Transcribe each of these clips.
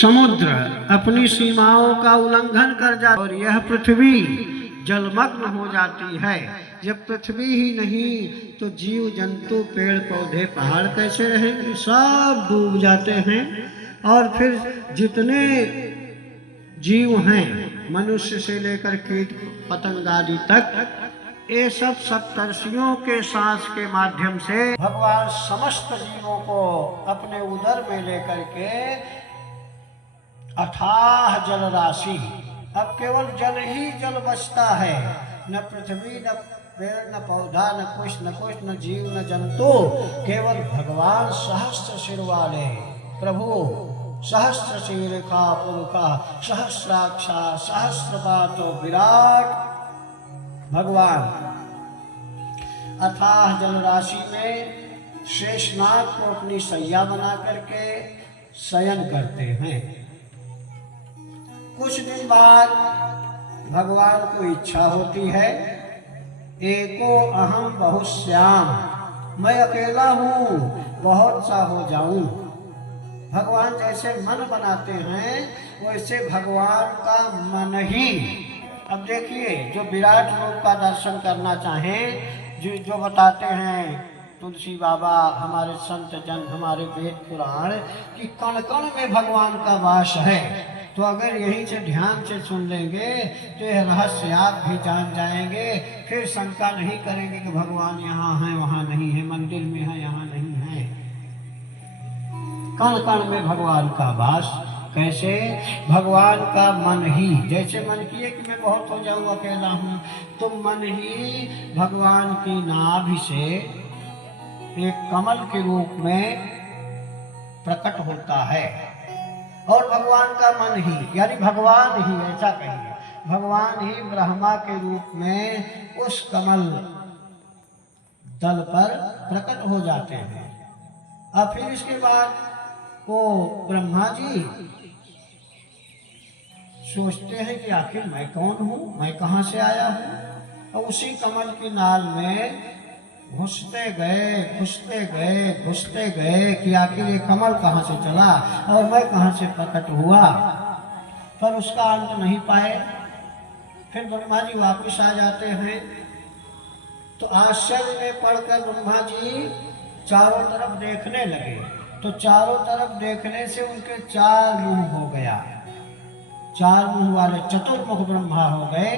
समुद्र अपनी सीमाओं का उल्लंघन कर जाता और यह पृथ्वी जलमग्न हो जाती है। जब पृथ्वी ही नहीं तो जीव जंतु पेड़ पौधे पहाड़ कैसे रहेंगे, सब डूब जाते हैं। और फिर जितने जीव हैं मनुष्य से लेकर कीट पतंग आदि तक, ये सब सप्तर्षियों के सांस के माध्यम से भगवान समस्त जीवों को अपने उदर में लेकर के अथाह जल राशि, अब केवल जल ही जल बचता है, न पृथ्वी न पेड़ न पौधा न कुछ न जीव न जंतु, केवल भगवान सहस्त्र सिर वाले प्रभु, सहस्त्र सिर का पुरुखा सहस्राक्षा सहस्रपातो विराट भगवान अथाह जल राशि में शेषनाग को अपनी सैया बना करके शयन करते हैं। कुछ दिन बाद भगवान को इच्छा होती है, एको अहम बहुश्याम, मैं अकेला हूँ बहुत सा हो जाऊं। भगवान जैसे मन बनाते हैं वैसे भगवान का मन ही, अब देखिए जो विराट रूप का दर्शन करना चाहें, जो बताते हैं तुलसी बाबा, हमारे संत जन, हमारे वेद पुराण कि कण कण में भगवान का वास है, तो अगर यहीं से ध्यान से सुन लेंगे तो यह रहस्य आप भी जान जाएंगे। फिर शंका नहीं करेंगे कि भगवान यहाँ है वहाँ नहीं है, मंदिर में है यहाँ नहीं है। कण कण में भगवान का वास। कैसे? भगवान का मन ही, जैसे मन किए कि मैं बहुत हो जाऊं अकेला हूं, तो मन ही भगवान की नाभि से एक कमल के रूप में प्रकट होता है। और भगवान का मन ही यानी भगवान ही, ऐसा कहिए, भगवान ही ब्रह्मा के रूप में उस कमल दल पर प्रकट हो जाते हैं। अब फिर इसके बाद वो ब्रह्मा जी सोचते हैं कि आखिर मैं कौन हूँ, मैं कहाँ से आया हूँ। और उसी कमल की नाल में घुसते गए कि आखिर ये कमल कहाँ से चला और मैं कहाँ से प्रकट हुआ, पर उसका अंत नहीं पाए। फिर ब्रह्मा जी वापस आ जाते हैं, तो आश्चर्य में पड़कर ब्रह्मा जी चारों तरफ देखने लगे, तो चारों तरफ देखने से उनके चार मुंह हो गया, चार मुंह वाले चतुर्मुख ब्रह्मा हो गए।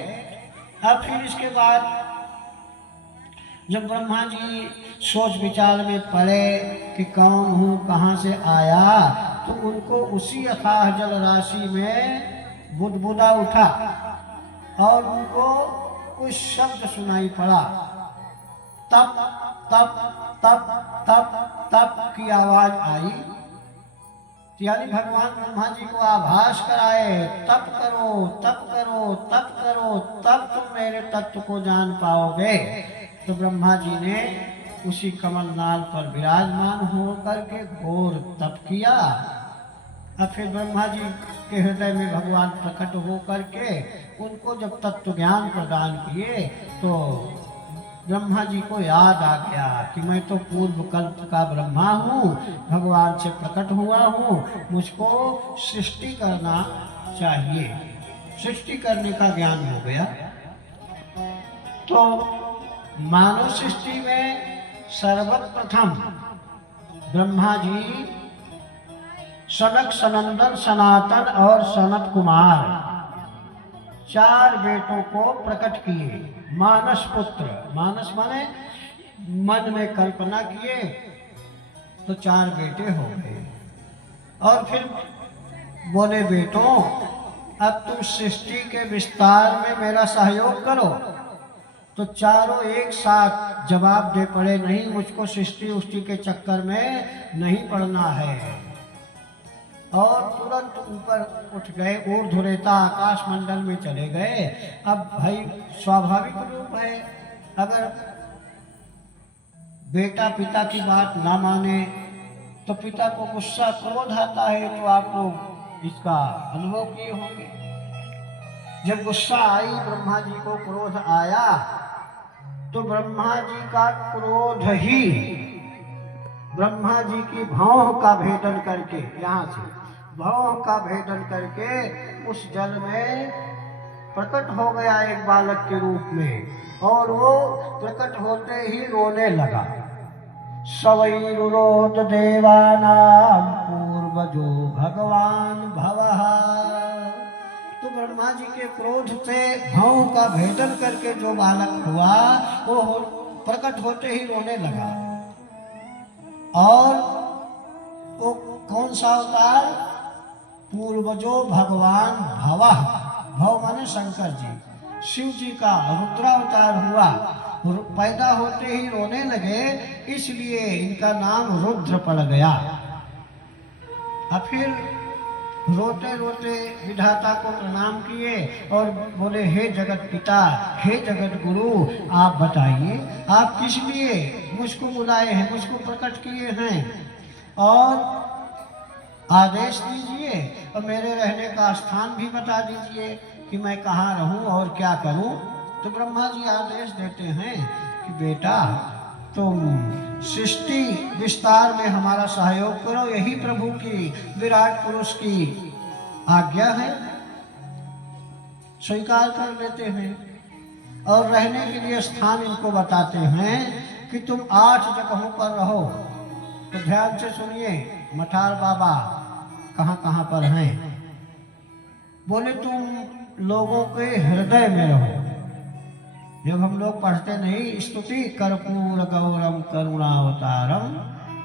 अब फिर इसके बाद जब ब्रह्मा जी सोच विचार में पड़े कि कौन हूँ कहाँ से आया, तो उनको उसी अथाह जल राशि में बुदबुदा उठा और उनको कुछ शब्द सुनाई पड़ा, तप तप तप तप तप की आवाज आई। यानी भगवान ब्रह्मा जी को आभास कराए, तप करो तप करो तप करो, तब तुम मेरे तत्व को जान पाओगे। तो ब्रह्मा जी ने उसी कमल नाल पर विराजमान होकर के घोर तप किया। अब फिर ब्रह्मा जी के हृदय में भगवान प्रकट होकर के उनको जब तत्व ज्ञान प्रदान किए, तो ब्रह्मा जी को याद आ गया कि मैं तो पूर्व कल्प का ब्रह्मा हूँ, भगवान से प्रकट हुआ हूँ, मुझको सृष्टि करना चाहिए। सृष्टि करने का ज्ञान हो गया। तो मानव सृष्टि में सर्वप्रथम ब्रह्मा जी सनक सनंदन सनातन और सनत कुमार चार बेटों को प्रकट किए। मानस पुत्र, मानस माने मन में कल्पना किए तो चार बेटे हो गए। और फिर बोले बेटों अब तुम सृष्टि के विस्तार में मेरा सहयोग करो। तो चारों एक साथ जवाब दे पड़े, नहीं मुझको सृष्टि उष्टि के चक्कर में नहीं पड़ना है। और तुरंत ऊपर उठ गए, ऊर्ध्वरेता आकाश मंडल में चले गए। अब भाई स्वाभाविक रूप है, अगर बेटा पिता की बात ना माने तो पिता को गुस्सा क्रोध आता है, तो आप लोग इसका अनुभव किए होंगे। जब गुस्सा आई, ब्रह्मा जी को क्रोध आया, तो ब्रह्मा जी का क्रोध ही ब्रह्मा जी की भौं का भेदन करके यहाँ से भाव का भेदन करके उस जल में प्रकट हो गया एक बालक के रूप में, और वो प्रकट होते ही रोने लगा। सवैरुरोध देवानां पूर्वजो भगवान भवः। तो ब्रह्मा जी के क्रोध से भाव का भेदन करके जो बालक हुआ वो प्रकट होते ही रोने लगा। और वो कौन सा अवतार? पूर्वजो भगवान भवः। भव माने शंकर जी, शिव जी का रुद्रावतार हुआ। पैदा होते ही रोने लगे, इसलिए इनका नाम रुद्र पड़ गया। अब फिर रोते रोते विधाता को प्रणाम किए और बोले, हे जगत पिता, हे जगत गुरु, आप बताइए आप किस लिए मुझको बुलाए हैं, मुझको प्रकट किए हैं, और आदेश दीजिए और मेरे रहने का स्थान भी बता दीजिए कि मैं कहाँ रहूं और क्या करूं। तो ब्रह्मा जी आदेश देते हैं कि बेटा तुम सृष्टि विस्तार में हमारा सहयोग करो, यही प्रभु की, विराट पुरुष की आज्ञा है। स्वीकार कर लेते हैं और रहने के लिए स्थान इनको बताते हैं कि तुम 8 जगहों पर रहो। तो ध्यान से सुनिए, मठार बाबा कहाँ कहाँ पर हैं। बोले तुम लोगों के हृदय में रहो। जब हम लोग पढ़ते नहीं स्तुति कर्पूर गौरम करुणावतारम,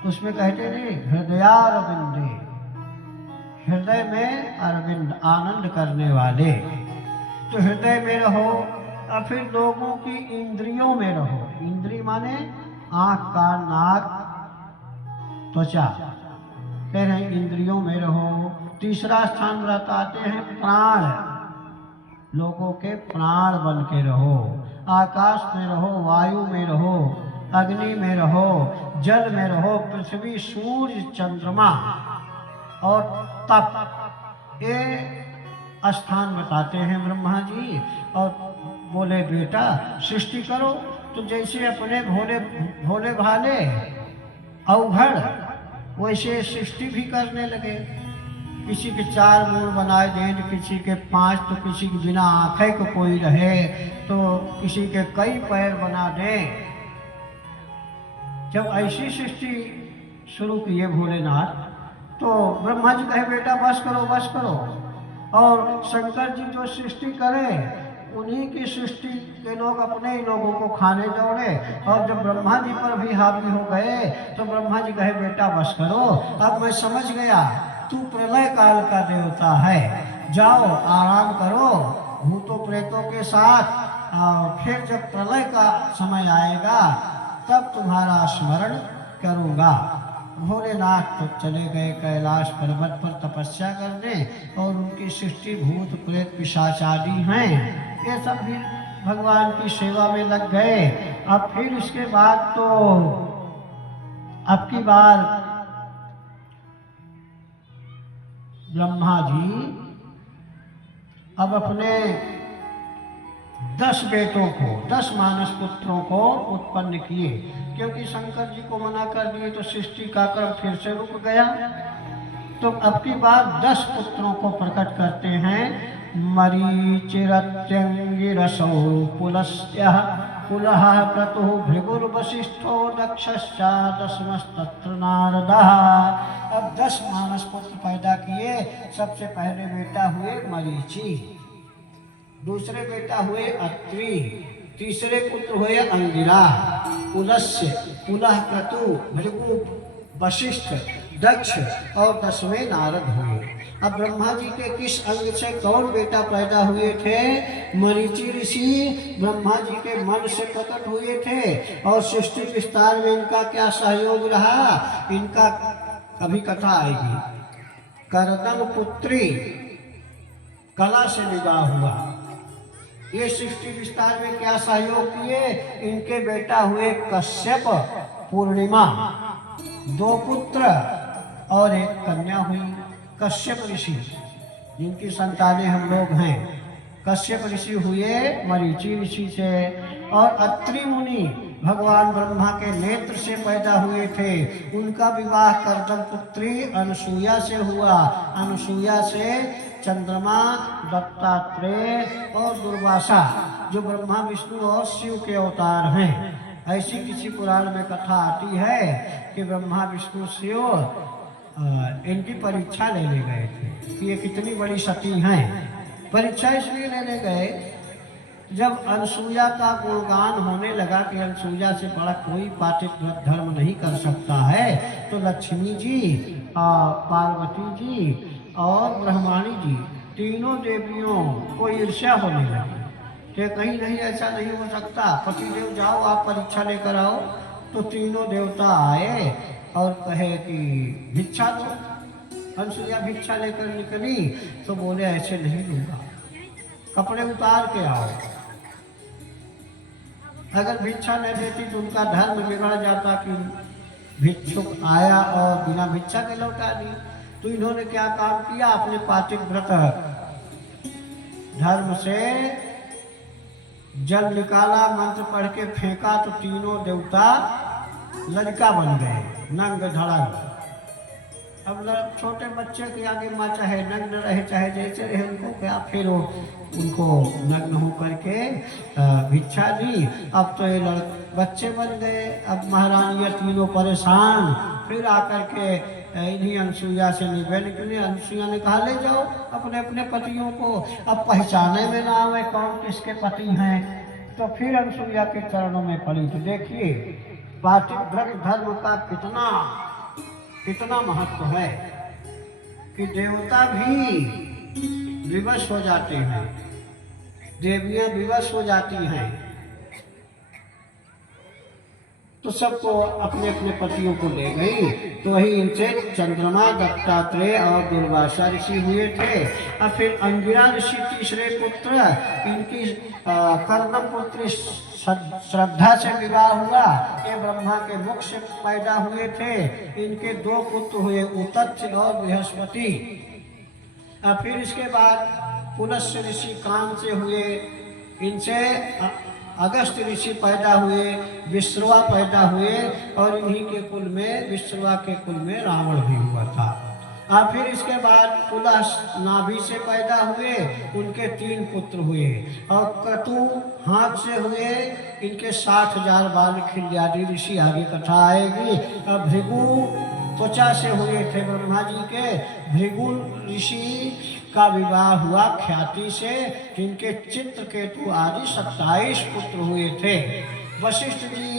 तो उसमें कहते नहीं हृदयारविंदे, हृदय में अरविंद, आनंद करने वाले। तो हृदय में रहो। और फिर लोगों की इंद्रियों में रहो। इंद्री माने आँख, कान, नाक, त्वचा, कह रहे हैं इंद्रियों में रहो। तीसरा स्थान बताते हैं प्राण, लोगों के प्राण बन के रहो। आकाश में रहो, वायु में रहो, अग्नि में रहो, जल में रहो, पृथ्वी, सूर्य, चंद्रमा और तप, ये स्थान बताते हैं ब्रह्मा जी। और बोले बेटा सृष्टि करो। तो जैसे अपने भोले भोले भाले अवघड़ वैसे सृष्टि भी करने लगे। किसी के 4 मुंह बनाए दें, किसी के 5, तो किसी के बिना आंखें को कोई रहे, तो किसी के कई पैर बना दें। जब ऐसी सृष्टि शुरू किए भोलेनाथ, तो ब्रह्मा जी कहे बेटा बस करो बस करो। और शंकर जी जो सृष्टि करें उन्हीं की सृष्टि के लोग अपने ही लोगों को खाने दौड़े। और जब ब्रह्मा जी पर भी हावी हो गए तो ब्रह्मा जी कहे बेटा बस करो, अब मैं समझ गया तू प्रलय काल का देवता है, जाओ आराम करो भूतों प्रेतों के साथ। और फिर जब प्रलय का समय आएगा तब तुम्हारा स्मरण करूँगा। भोलेनाथ तो चले गए कैलाश पर्वत पर तपस्या करने, और उनकी सृष्टि भूत प्रेत पिशाच आदि हैं, ये सब भी भगवान की सेवा में लग गए। अब फिर इसके बाद तो अब की बार ब्रह्मा जी अब अपने 10 बेटों को, 10 मानस पुत्रों को उत्पन्न किए, क्योंकि शंकर जी को मना कर दिए तो सृष्टि का क्रम फिर से रुक गया। तो अब की बार 10 पुत्रों को प्रकट करते हैं। मरीचिरत्यंगिरसौ पुलस्त्यः पुलः क्रतुः भृगुर्वसिष्ठो दक्षश्च दशमस्तत्र नारदः। अब 10 मानस पुत्र पैदा किए। सबसे पहले बेटा हुए मरीचि, दूसरे बेटा हुए अत्रि, तीसरे पुत्र हुए अंगिरा, पुलस्य, पुलह क्रतु, भृगु, वशिष्ठ, दक्ष और 10वें नारद हुए। अब ब्रह्मा जी के किस अंग से कौन बेटा पैदा हुए थे? मरीचि ऋषि ब्रह्मा जी के मन से प्रकट हुए थे। और सृष्टि विस्तार में इनका क्या सहयोग रहा, इनका कभी कथा आएगी। करदम पुत्री कला से विवाह हुआ। ये सृष्टि विस्तार में क्या सहयोग किए? इनके बेटा हुए कश्यप, पूर्णिमा, 2 पुत्र और 1 कन्या हुई। कश्यप ऋषि जिनकी संतानें हम लोग हैं। कश्यप ऋषि हुए मरीचि ऋषि से, और अत्रि मुनि भगवान ब्रह्मा के नेत्र से पैदा हुए थे। उनका विवाह कर्दम पुत्री अनसुईया से हुआ। अनसुईया से चंद्रमा, दत्तात्रेय और दुर्वासा, जो ब्रह्मा विष्णु और शिव के अवतार हैं। ऐसी किसी पुराण में कथा आती है कि ब्रह्मा विष्णु शिव इनकी परीक्षा लेने गए थे कि ये कितनी बड़ी सती हैं। परीक्षा इसलिए लेने गए, जब अनसुईया का गुणगान होने लगा कि अनसुईया से बड़ा कोई पातिक धर्म नहीं कर सकता है, तो लक्ष्मी जी, पार्वती जी और ब्रह्माणी जी, तीनों देवियों को ईर्ष्या होने लगी कि कहीं नहीं, ऐसा नहीं हो सकता, पतिदेव जाओ आप परीक्षा लेकर आओ। तो तीनों देवता आए और कहे कि भिक्षा दो। अनसुईया भिक्षा लेकर निकली तो बोले ऐसे नहीं लूंगा, कपड़े उतार के आओ। अगर भिक्षा नहीं देती तो उनका धर्म बिगड़ जाता कि भिक्षुक आया और बिना भिक्षा के लौटा दी। तो इन्होंने क्या काम किया, अपने पातिक व्रत धर्म से जल निकाला, मंत्र पढ़ के फेंका तो तीनों देवता लड़का बन गए, नंग धड़ंग। अब छोटे बच्चे के आगे माँ चाहे नग्न रहे चाहे जैसे रहे, उनको क्या, फिर उनको नग्न हो करके भिक्षा दी। अब तो ये बच्चे बन गए। अब महारानियाँ तीनों परेशान, फिर आकर के इन्हीं अनसुईया से निवेदन के लिए, अनसुईया ने कहा ले जाओ अपने अपने पतियों को, अब पहचाने में ना आवे कौन किसके पति हैं। तो फिर अनसुईया के चरणों में पड़ी। तो देखिए पातिक व्रत धर्म का कितना महत्व है कि देवता भी विवश हो जाते हैं, देवियां विवश हो जाती हैं। तो सबको अपने अपने पतियों को ले गई। तो वही इनसे चंद्रमा, दत्तात्रेय और दुर्वासा ऋषि हुए थे। और फिर अंगिरा ऋषि तीसरे पुत्र, इनकी कर्दम पुत्री श्रद्धा से विवाह हुआ। ये ब्रह्मा के मुख से पैदा हुए थे। इनके दो पुत्र हुए, उतच्छ और बृहस्पति। फिर इसके बाद पुलस्त्य ऋषि कान से हुए, इनसे अगस्त ऋषि पैदा हुए, विश्रवा पैदा हुए और इन्हीं के कुल में, विश्रवा के कुल में रावण भी हुआ था। और फिर इसके बाद पुलह नाभि से पैदा हुए, उनके 3 पुत्र हुए। और क्रतु हाथ से हुए, इनके 60,000 बाल खिल्यादि ऋषि, आगे कथा आएगी। और भृगु त्वचा से हुए थे ब्रह्मा जी के। भृगु ऋषि का विवाह हुआ ख्याति से, जिनके चित्रकेतु आदि 27 पुत्र हुए थे। वशिष्ठ जी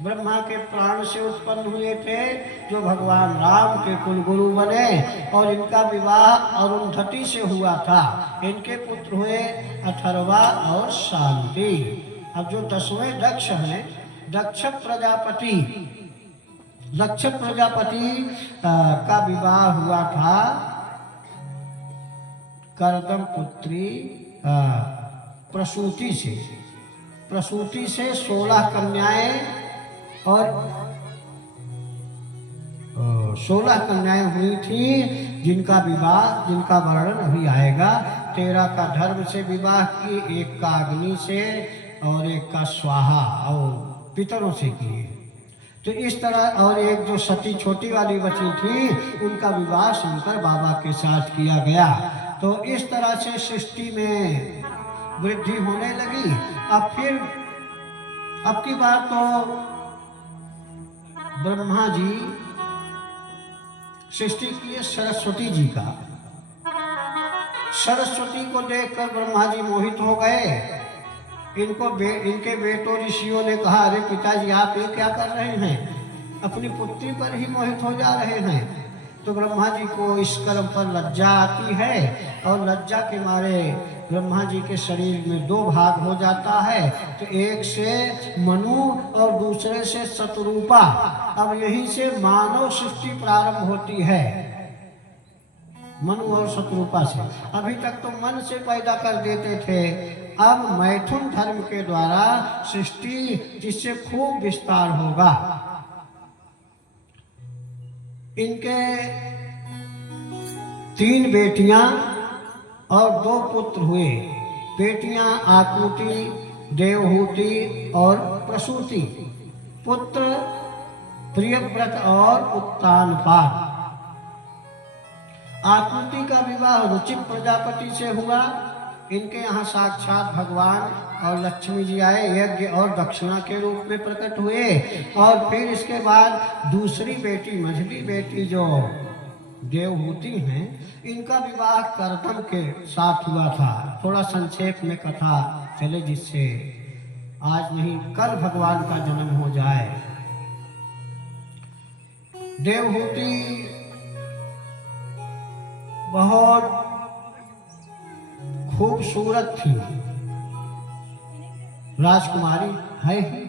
ब्रह्मा के प्राण से उत्पन्न हुए थे, जो भगवान राम के कुलगुरु बने। और इनका विवाह अरुंधति से हुआ था। इनके पुत्र हुए अथर्वा और शांति। अब जो 10वें दक्ष हैं, दक्ष प्रजापति का विवाह हुआ था कर्दम पुत्री प्रसूति से 16 कन्याएं और 16 कन्याएं हुई थी, जिनका वर्णन अभी आएगा। 13 का धर्म से विवाह किए, 1 का अग्नि से और 1 का स्वाहा और पितरों से किए। तो इस तरह, और एक जो सती छोटी वाली बची थी, उनका विवाह शंकर बाबा के साथ किया गया। तो इस तरह से सृष्टि में वृद्धि होने लगी। अब की बार तो ब्रह्मा जी सृष्टि किए सरस्वती जी का। सरस्वती को देखकर ब्रह्मा जी मोहित हो गए। इनके बेटों ऋषियों ने कहा, अरे पिताजी आप ये क्या कर रहे हैं, अपनी पुत्री पर ही मोहित हो जा रहे हैं। तो ब्रह्मा जी को इस कर्म पर लज्जा आती है, और लज्जा के मारे ब्रह्मा जी के शरीर में 2 भाग हो जाता है। तो एक से मनु और दूसरे से शतरूपा। अब यहीं से मानव सृष्टि प्रारंभ होती है, मनु और शतरूपा से। अभी तक तो मन से पैदा कर देते थे, अब मैथुन धर्म के द्वारा सृष्टि, जिससे खूब विस्तार होगा। इनके 3 बेटियां और 2 पुत्र हुए। बेटियां आकुति, देवहूति और प्रसूति, पुत्र प्रियव्रत और उत्तानपाद। आकृति का विवाह रुचिर प्रजापति से हुआ। इनके यहाँ साक्षात भगवान और लक्ष्मी जी आए, यज्ञ और दक्षिणा के रूप में प्रकट हुए। और फिर इसके बाद दूसरी बेटी, मझली बेटी जो देवहूति हैं, इनका विवाह करदम के साथ हुआ था। थोड़ा संक्षेप में कथा चले, जिससे आज नहीं कल भगवान का जन्म हो जाए। देवहूति बहुत खूबसूरत थी, राजकुमारी है ही।